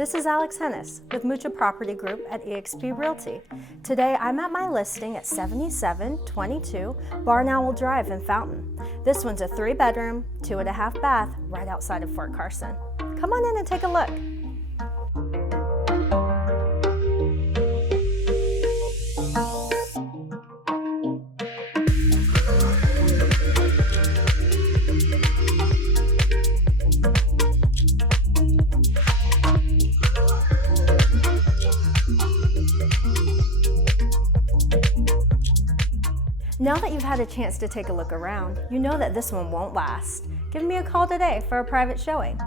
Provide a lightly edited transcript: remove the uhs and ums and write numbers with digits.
This is Alex Hennis with Mucha Property Group at eXp Realty. Today I'm at my listing at 7722 Barn Owl Drive in Fountain. This one's a 3-bedroom, 2.5 bath right outside of Fort Carson. Come on in and take a look. Now that you've had a chance to take a look around, you know that this one won't last. Give me a call today for a private showing.